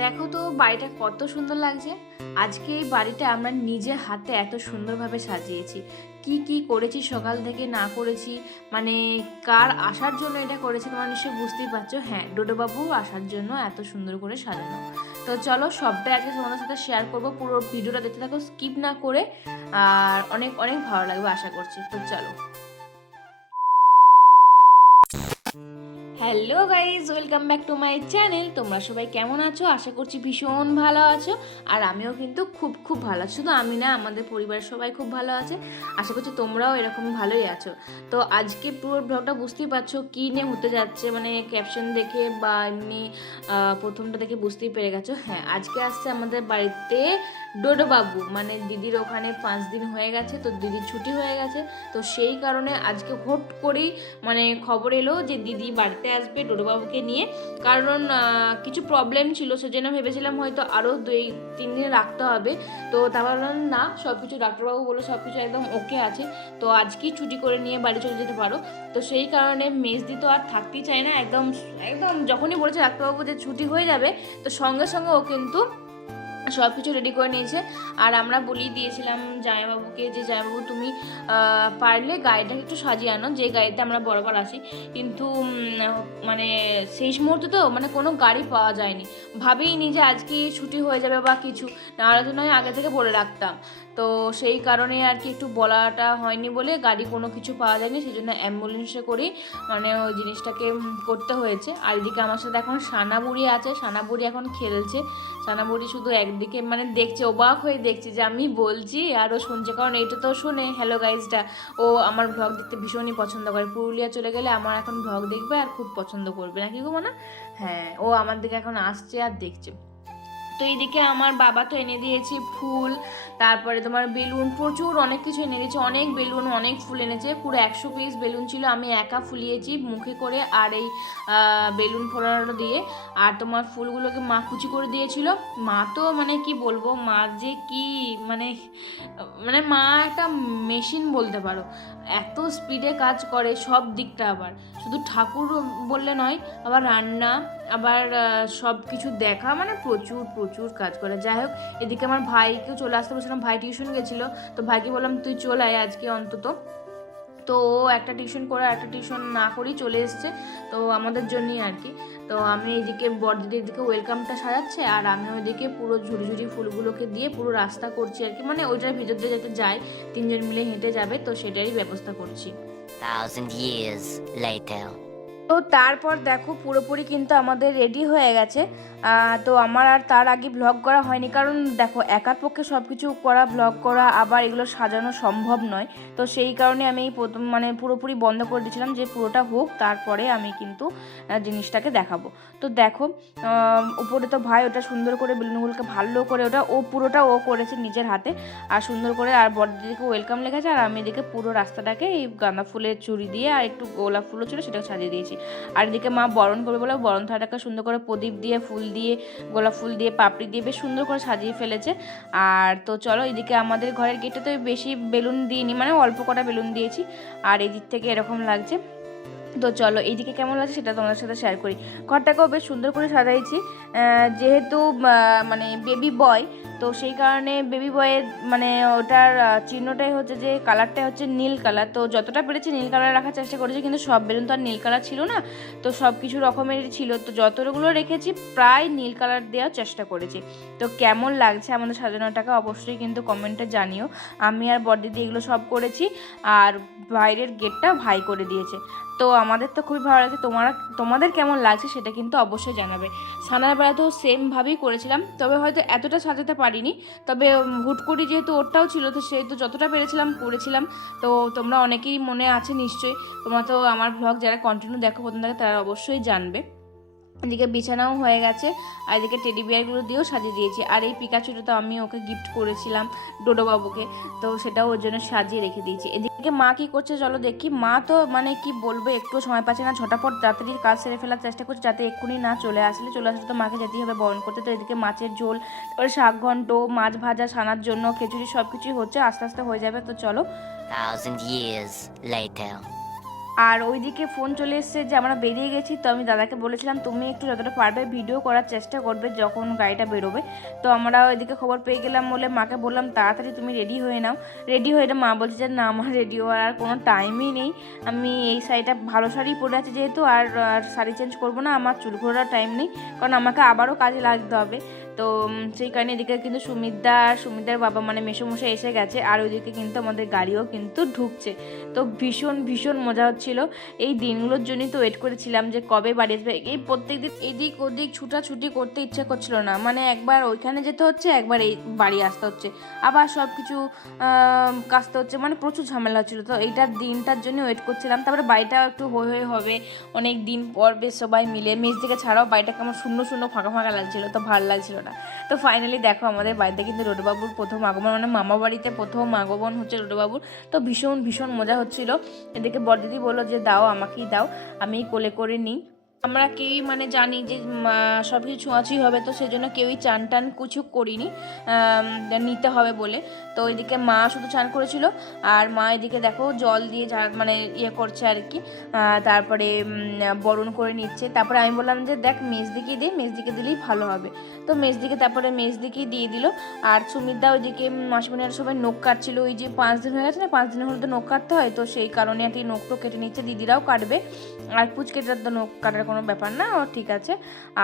দেখো তো বাড়িটা কত সুন্দর লাগছে। আজকে এই বাড়িটা আমরা নিজে হাতে এত সুন্দরভাবে সাজিয়েছি। কি কি করেছি সকাল থেকে না করেছি মানে কার আসার জন্য এটা করেছি তোমরা নিশ্চয়ই বুঝতেই পারছ। হ্যাঁ ডোডোবাবু আসার জন্য এত সুন্দর করে সাজানো। তো চলো সবটাই আজকে তোমাদের সাথে শেয়ার করব, পুরো ভিডিওটা দেখতে থাকো স্কিপ না করে, আর অনেক অনেক ভালো লাগবে আশা করছি। তো চলো। Hello guys welcome back to my channel. তোমরা সবাই কেমন আছো? আশা করছি ভীষণ ভালো আছো। আর আমিও কিন্তু খুব খুব ভালো আছি। শুধু আমি না, আমাদের পরিবারের সবাই খুব ভালো আছে। আশা করছি তোমরাও এরকম ভালোই আছো। তো আজকে পুরো ব্লগটা বুঝতেই পারছ কী নিয়ে হতে যাচ্ছে মানে ক্যাপশন দেখে বা এমনি প্রথমটা দেখে বুঝতেই পেরে গেছো। হ্যাঁ আজকে আসছে আমাদের বাড়িতে ডোডো বাবু মানে দিদির ওখানে পাঁচ দিন হয়ে গেছে, তো দিদির ছুটি হয়ে গেছে, তো সেই কারণে আজকে হুট করেই মানে খবর এলো যে দিদি বাড়িতে আসবে ডোডোবাবুকে নিয়ে। কারণ কিছু প্রবলেম ছিল, সেজন্য ভেবেছিলাম হয়তো আরও দুই, তিন দিন রাখতে হবে। তো তা ভাবলাম, না সব কিছু ডাক্তারবাবু বলে সব কিছু একদম ওকে আছে। তো আজকেই ছুটি করে নিয়ে বাড়ি চলে যেতে পারো। তো সেই কারণে মেজদি তো আর থাকতেই চায় না, একদম একদম যখনই বলেছে ডাক্তারবাবু যে ছুটি হয়ে যাবে, তো সঙ্গে সঙ্গে ও কিন্তু সব কিছু রেডি করে নিয়েছে। আর আমরা বলেই দিয়েছিলাম জামাইবাবুকে যে, জামাইবাবু, তুমি পারলে গাড়িটাকে একটু সাজিয়ে আনো। যে গাড়িতে আমরা বরাবর আসি কিন্তু মানে শেষ মুহূর্তে তো মানে কোনো গাড়ি পাওয়া যায়নি। ভাবিনি যে আজকে ছুটি হয়ে যাবে বা কিছু। নাহলে তো নয়, আগে থেকে বলে রাখতাম। তো সেই কারণে আর কি একটু বলাটা হয়নি বলে গাড়ি কোনো কিছু পাওয়া যায়নি সেই জন্য অ্যাম্বুলেন্সে করেই মানে ওই জিনিসটাকে করতে হয়েছে। আর এদিকে আমার সাথে এখন সানাবুড়ি আছে সানাবুড়ি এখন খেলছে। সানাবুড়ি শুধু একদিকে মানে দেখছে, অবাক হয়ে দেখছে যে আমি বলছি আর ও শুনছে, কারণ এটা তো শুনে হ্যালো গাইজটা ও আমার ভ্লগ দেখতে ভীষণই পছন্দ করে। পুরুলিয়া চলে গেলে আমার এখন ভ্লগ দেখবে আর খুব পছন্দ করবে। নাকি গো না হ্যাঁ ও আমার দিকে এখন আসছে আর দেখছে। তো এইদিকে আমার বাবা তো এনে দিয়েছে ফুল, তারপরে তোমার বেলুন, প্রচুর অনেক কিছু এনে দিয়েছে, অনেক বেলুন, অনেক ফুল এনেছে, পুরো একশো পিস বেলুন ছিল, আমি একা ফুলিয়েছি মুখে করে আর এই বেলুন ফোলানো দিয়ে, আর তোমার ফুলগুলোকে মা কুচি করে দিয়েছিল, মা তো মানে কি বলব, মা যে কি মানে মানে মা একটা মেশিন বলতে পারো, এত স্পিডে কাজ করে সব দিকটা আবার, শুধু ঠাকুর বললে নয়, আবার রান্না আবার সব কিছু দেখা মানে প্রচুর প্রচুর কাজ করে। যাই হোক, এদিকে আমার ভাইকেও চলে আসতে বলছিলাম, ভাই টিউশন গেছিল। তো ভাইকে বললাম, তুই চলে আয় আজকে অন্তত। তো ও একটা টিউশন করে একটা টিউশন না করেই চলে এসছে। তো আমাদের জন্যই আর কি। তো আমি এদিকে বড়দিদির দিকে ওয়েলকামটা সাজাচ্ছে আর আমি ওইদিকে পুরো ঝুড়ি ফুলগুলোকে দিয়ে পুরো রাস্তা করছি আর কি। মানে ওইটার ভিতর দিয়ে যাতে যায়, তিনজন মিলে হেঁটে যাবে, তো সেটারই ব্যবস্থা করছি। Thousand years later. তো তারপর দেখো পুরোপুরি কিন্তু আমাদের রেডি হয়ে গেছে। তো আমার আর তার আগে ব্লগ করা হয়নি। কারণ দেখো, একার পক্ষে সব কিছু করা ব্লগ করা, আবার এগুলো সাজানো সম্ভব নয়। তো সেই কারণে আমি প্রথম মানে পুরোপুরি বন্ধ করে দিয়েছিলাম যে পুরোটা হোক, তারপরে আমি কিন্তু জিনিসটাকে দেখাবো। তো দেখো উপরে তো ভাই ওটা সুন্দর করে বেলুনগুলোকে ভালো করে ওটা, ও পুরোটা ও করেছে নিজের হাতে। আর সুন্দর করে আর বড়দিদিকে ওয়েলকাম লেখেছে আর আমি এদিকে পুরো রাস্তাটাকে এই গাঁদা ফুলের চুড়ি দিয়ে আর একটু গোলাপ ফুলও ছিল সেটাকে সাজিয়ে দিয়েছি। আর এদিকে মা বরণ করবে বলে বরণ থালাটাকে সুন্দর করে প্রদীপ দিয়ে, ফুল দিয়ে, গোলাপ ফুল দিয়ে, পাপড়ি দিয়ে বেশ সুন্দর করে সাজিয়ে ফেলেছে। আর তো চলো এদিকে আমাদের ঘরের গেটে তো বেশি বেলুন দিইনি মানে অল্প কটা বেলুন দিয়েছি। আর এই দিক থেকে এরকম লাগছে। তো চলো এইদিকে কেমন লাগছে সেটা তোমাদের সাথে শেয়ার করি। ঘরটাকেও বেশ সুন্দর করে সাজাইছি। যেহেতু মানে বেবি বয় তো সেই কারণে বেবি বয়ের মানে ওটার চিহ্নটাই হচ্ছে যে কালারটাই হচ্ছে নীল কালার তো যতটা পেরেছি নীল কালার রাখার চেষ্টা করেছি, কিন্তু সব বেলুন তো আর নীল কালার ছিল না। তো সব কিছু রকমেরই ছিল। তো যতগুলো রেখেছি, প্রায় নীল কালার দেওয়ার চেষ্টা করেছি। তো কেমন লাগছে আমাদের সাজানোটাকে অবশ্যই কিন্তু কমেন্টে জানিও। আমি আর বড়দিদি এগুলো সব করেছি, আর বাইরের গেটটা ভাই করে দিয়েছে। তো আমাদের তো খুবই ভালো লাগছে। তোমার, তোমাদের কেমন লাগছে সেটা কিন্তু অবশ্যই জানাবে। সানার বেলা তো সেমভাবেই করেছিলাম, তবে হয়তো এতটা সাজাতে পারিনি। তবে হুট করে যেহেতু ওরটাও ছিল, তো সেহেতু যতটা পেরেছিলাম করেছিলাম। তো তোমরা অনেকেই মনে আছে নিশ্চয়ই। তোমরা তো আমার ব্লগ যারা কন্টিনিউ দেখো প্রথম থেকে, তারা অবশ্যই জানবে। এদিকে বিছানাও হয়ে গেছে, আর এদিকে টেডি বিয়ারগুলো দিয়েও সাজিয়ে দিয়েছি। আর এই পিকাচুটা তো আমি ওকে গিফট করেছিলাম ডোডো বাবুকে তো সেটাও ওর জন্য সাজিয়ে রেখে দিয়েছি। এদিকে মা কি করছে চলো দেখি। মা তো মানে কি বলব একটু সময় পাচ্ছে না, ঝটাপট তাড়াতাড়ি কাজ সেরে ফেলার চেষ্টা করছে যাতে এক্ষুনি না চলে আসলে। চলে আসলে তো মাকে যেতেই হবে, বরণ করতে। তো এদিকে মাছের ঝোল, তারপরে শাক ঘন্ট, মাছ ভাজা ছানার জন্য খিচুড়ি সব কিছুই হচ্ছে, আস্তে আস্তে হয়ে যাবে। তো চলো। Thousand years later. আর ওইদিকে ফোন চলে এসছে যে আমরা বেরিয়ে গেছি, তো আমি দাদাকে বলেছিলাম, তুমি একটু যতটা পারবে ভিডিও করার চেষ্টা করবে যখন গাড়িটা বেরোবে। তো আমরা ওইদিকে খবর পেয়ে গেলাম বলে মাকে বললাম, তাড়াতাড়ি তুমি রেডি হয়ে নাও। রেডি হয়ে মা বলছে যে, না, আমার রেডি হওয়ার আর কোনো টাইমই নেই। আমি এই শাড়িটা ভালো শাড়ি পরে আছি যেহেতু, আর শাড়ি চেঞ্জ করব না, আমার চুল ঘোরার টাইম নেই। কারণ আমাকে আবারও কাজে লাগতে হবে। তো সেই কারণে এদিকে কিন্তু সুমিতদা আর সুমিতদার বাবা মানে মেসোমশাই এসে গেছে, আর ওইদিকে কিন্তু আমাদের গাড়িও কিন্তু ঢুকছে। তো ভীষণ ভীষণ মজা হচ্ছিল। এই দিনগুলোর জন্যই তো ওয়েট করেছিলাম যে কবে বাড়ি আসবে। এই প্রত্যেক দিন এদিক ওদিক ছুটাছুটি করতে ইচ্ছে করছিল না। মানে একবার ওইখানে যেতে হচ্ছে, একবার এই বাড়ি আসতে হচ্ছে। আবার সব কিছু কাজতে হচ্ছে। মানে প্রচুর ঝামেলা হচ্ছিল। তো এইটার দিনটার জন্য ওয়েট করছিলাম। তারপরে বাড়িটাও একটু হয়ে হয়ে হবে। অনেক দিন পর বেশ সবাই মিলে। মেজ দিকে ছাড়াও বাড়িটা কেমন শূন্য শূন্য ফাঁকা ফাঁকা লাগছিল। তো ভালো লাগছিল না। তো ফাইনালি দেখো আমাদের বাড়িতে কিন্তু রোডবাবুর প্রথম আগমন মানে মামা বাড়িতে প্রথম আগমন হচ্ছে রোডবাবুর তো ভীষণ ভীষণ মজা হচ্ছিল। এদিকে বড়দিদি বলল যে, দাও, আমাকেই দাও। আমি কোলে করে নিই। আমরা কেউই মানে জানি যে সব কিছু ছোঁয়াছুঁই হবে, তো সেই জন্য কেউই চান টান কিছু করিনি নিতে হবে বলে। তো ওইদিকে মা শুধু চান করেছিল, আর মা এদিকে দেখো জল দিয়ে যা মানে ইয়ে করছে আর কি। তারপরে বরণ করে নিচ্ছে। তারপরে আমি বললাম যে, দেখ, মেজদিকে দে, মেজদিকে দিলেই ভালো হবে। তো মেজদিকে, তারপরে মেজদিকেই দিয়ে দিল। আর সুমিতদা ওইদিকে মাসিমণিরা সবাই নখ কাটছিল। ওই যে পাঁচ দিন হয়ে গেছে না, পাঁচ দিনের হলে তো নখ কাটতে হয়? তো সেই কারণে আর কি নখ তো কেটে নিচ্ছে। দিদিরাও কাটবে। আর পুচকেটার তো নখ কাটার কোনো ব্যাপার না ও ঠিক আছে।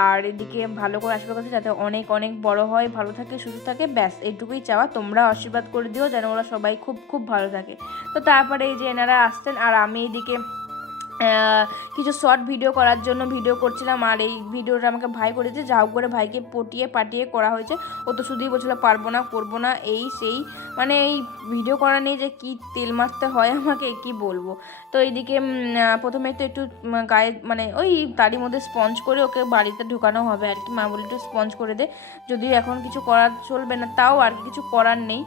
আর এদিকে ভালো করে আশীর্বাদ করছে যাতে অনেক অনেক বড় হয় ভালো থাকে সুস্থ থাকে ব্যাস এটুকুই চাওয়া। তোমরা আশীর্বাদ করে দিও যেন ওরা সবাই খুব খুব ভালো থাকে। তো তারপরে এই যে এনারা আসতেন আর আমি এইদিকে আহ, কিছু শর্ট ভিডিও করার জন্য ভিডিও করছিলাম, আর এই ভিডিওটা আমাকে ভাই করেছে, যা হোক করে ভাইকে পটিয়ে পাটিয়ে করা হয়েছে। ও তো শুধুই বলছিল, পারব না, করব না, এই সেই। মানে এই ভিডিও করা নিয়ে যে কি তেল মারতে হয় আমাকে কি বলব? তো এইদিকে প্রথমে তো একটু গায়ে মানে ওই তারই মধ্যে স্পঞ্জ করে ওকে বাড়িতে ঢুকানো হবে আর কি। মা বলে একটু স্পঞ্জ করে দে যদি এখন কিছু করার চলবে না, তাও আর কিছু করার নেই।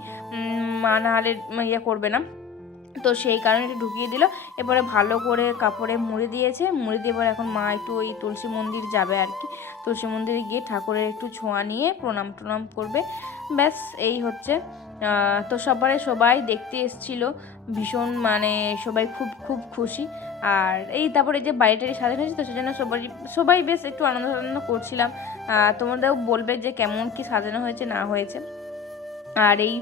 মা না হলে ইয়ে করবে না। তো সেই কারণে একটু ঢুকিয়ে দিল। এবারে ভালো করে কাপড়ে মুড়ে দিয়েছে। মুড়ে দিয়ে এবার এখন মা একটু ওই তুলসী মন্দির যাবে আর কি। তুলসী মন্দিরে গিয়ে ঠাকুরের একটু ছোঁয়া নিয়ে প্রণাম টনাম করবে। ব্যাস, এই হচ্ছে। তো সবারে সবাই দেখতে এসছিল। ভীষণ মানে সবাই খুব খুব খুশি। আর এই তারপরে যে বাড়িটারি সাজানো হয়েছে তো সেজন্য সবাই সবাই বেশ একটু আনন্দ আনন্দ করছিলাম। তোমাদেরও বলবে যে কেমন কি সাজানো হয়েছে, না হয়েছে। আর এই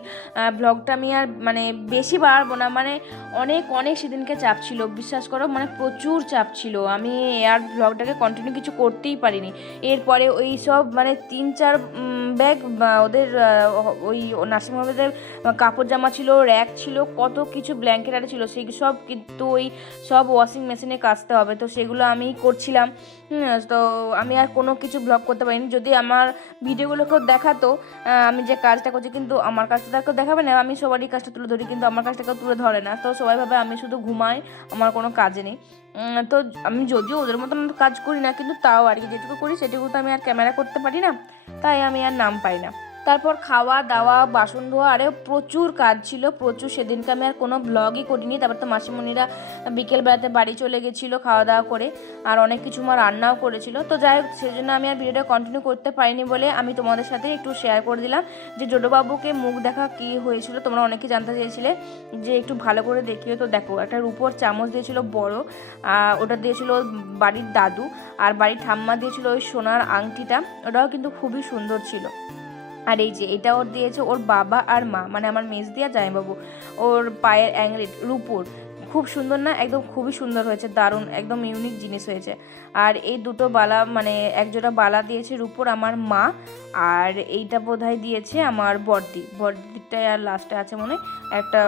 ব্লগটা আমি আর মানে বেশি বাড়বো না। মানে অনেক অনেক সেদিনকে চাপ ছিল। বিশ্বাস করো মানে প্রচুর চাপ ছিল। আমি আর ব্লগটাকে কন্টিনিউ কিছু করতেই পারিনি। এরপরে ওই সব মানে তিন, চার ব্যাগ ওদের ওই নার্সিংহোমেদের কাপড় জামা ছিল র্যাক ছিল, কত কিছু ব্ল্যাঙ্কেট আরে ছিল, সেই সব কিন্তু ওই সব ওয়াশিং মেশিনে কাচতে হবে। তো সেগুলো আমি করছিলাম। তো আমি আর কোনো কিছু ব্লগ করতে পারিনি। যদি আমার ভিডিওগুলোকেও দেখাতো আমি যে কাজটা করছি, কিন্তু আমার কাজটা তাকে দেখাবে না, আমি সবারই কাজটা তুলে ধরি, কিন্তু আমার কাজটাকেও তুলে ধরে না। তো সবাই ভাবে আমি শুধু ঘুমাই, আমার কোনো কাজে নেই। তো আমি যদিও ওদের মতন কাজ করি না, কিন্তু তাও আর কি যেটুকু করি সেটুকু তো আমি আর ক্যামেরা করতে পারি না, তাই আমি আর নাম পাই না। তারপর খাওয়া, দাওয়া, বাসন ধোয়া, আরে প্রচুর কাজ ছিল, প্রচুর। সেদিনকে আমি আর কোনো ব্লগই করিনি, তারপর তো মাসিমণিরা বিকেলবেলাতে বাড়ি চলে গেছিল খাওয়া দাওয়া করে, আর অনেক কিছু মা রান্নাও করেছিল। তো যাই হোক, সেজন্য আমি আর ভিডিওটা কন্টিনিউ করতে পারিনি বলে আমি তোমাদের সাথে একটু শেয়ার করে দিলাম যে জোডোবাবুকে মুখ দেখা কি হয়েছিল, তোমরা অনেকে জানতে চেয়েছিলে যে একটু ভালো করে দেখিও। তো দেখো, একটা রূপোর চামচ দিয়েছিল বড় ওটা দিয়েছিল বাড়ির দাদু, আর বাড়ির ঠাম্মা দিয়েছিল ওই সোনার আংটিটা, ওটাও কিন্তু খুবই সুন্দর ছিল। আর এই যে, এটা ওর দিয়েছে ওর বাবা আর মা মানে আমার মেজ দিয়া জামাইবাবু। ওর পায়ের অ্যাংলেট রূপোর। খুব সুন্দর না? একদম খুবই সুন্দর হয়েছে, দারুণ, একদম ইউনিক জিনিস হয়েছে। আর এই দুটো বালা মানে একজোড়া বালা দিয়েছে রূপোর আমার মা, আর এইটা বোধহয় দিয়েছে আমার বর্দি। বর্দিটাই আর লাস্টে আছে মনে একটা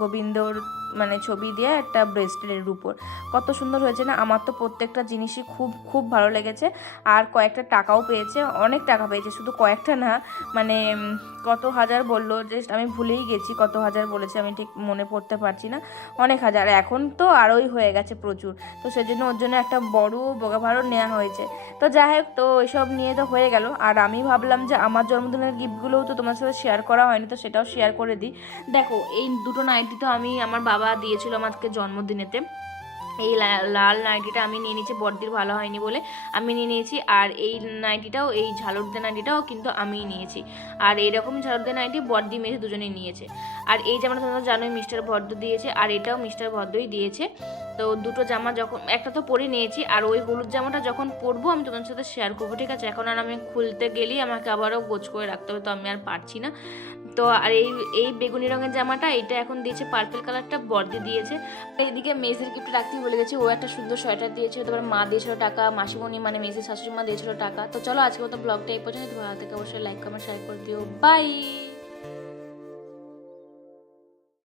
গোবিন্দর মানে ছবি দিয়ে একটা ব্রেসলেটের উপর। কত সুন্দর হয়েছে না? আমার তো প্রত্যেকটা জিনিসই খুব খুব ভালো লেগেছে। আর কয়েকটা টাকাও পেয়েছে, অনেক টাকা পেয়েছে। শুধু কয়েকটা না মানে কত হাজার বলল যে আমি ভুলেই গেছি কত হাজার বলেছে, আমি ঠিক মনে পড়তে পারছি না। অনেক হাজার, এখন তো আরোই হয়ে গেছে প্রচুর। তো সেজন্য ওর জন্য একটা বড় বোগা ভাড়ও নেওয়া হয়েছে। তো যাই হোক, তো এসব নিয়ে তো হয়ে গেল। আর আমি ভাবলাম যে আমার জন্মদিনের গিফটগুলোও তো তোমার সাথে শেয়ার করা হয়নি, তো সেটাও শেয়ার করে দিই। দেখো, এই দুটো নাইটি তো আমি, আমার বাবা দিয়েছিল আমাকে জন্মদিনেতে। এই লাল নাইটিটা আমি নিয়ে নিয়েছি, বড়দির ভালো হয়নি বলে আমি নিয়ে নিয়েছি। আর এই নাইটিটাও, এই ঝালরদে নাইটিটাও কিন্তু আমিই নিয়েছি। আর এইরকম ঝালরদে নাইটি বড়দি মেয়ে দুজনেই নিয়েছে। আর এই জামাটা তোমরা জানোই, মিস্টার ভদ্র দিয়েছে, আর এটাও মিস্টার ভদ্রই দিয়েছে। তো দুটো জামা যখন, একটা তো পরে নিয়েছি, আর ওই হলুদ জামাটা যখন পরবো আমি তোমাদের সাথে শেয়ার করব, ঠিক আছে? এখন আর আমি খুলতে গেলেই আমাকে আবারও গোছ করে রাখতে হবে, তো আমি আর পারছি না। তো আর এই এই বেগুনি রঙের জামাটা, এটা এখন দিয়েছে পার্পেল কালারটা বর্দি দিয়েছে। এদিকে মেজের গিফট রাখতে বলে গেছে, ও একটা সুন্দর সোয়েটার দিয়েছে তারপর মা দিয়েছিল টাকা, মাসিমণি মানে মেজের শাশুড়ি মা দিয়েছিল টাকা। তো চলো আজকে মতো ব্লগটা এই পর্যন্ত ভালো থেকে অবশ্যই লাইক কমেন্ট শেয়ার করে দিও। বাই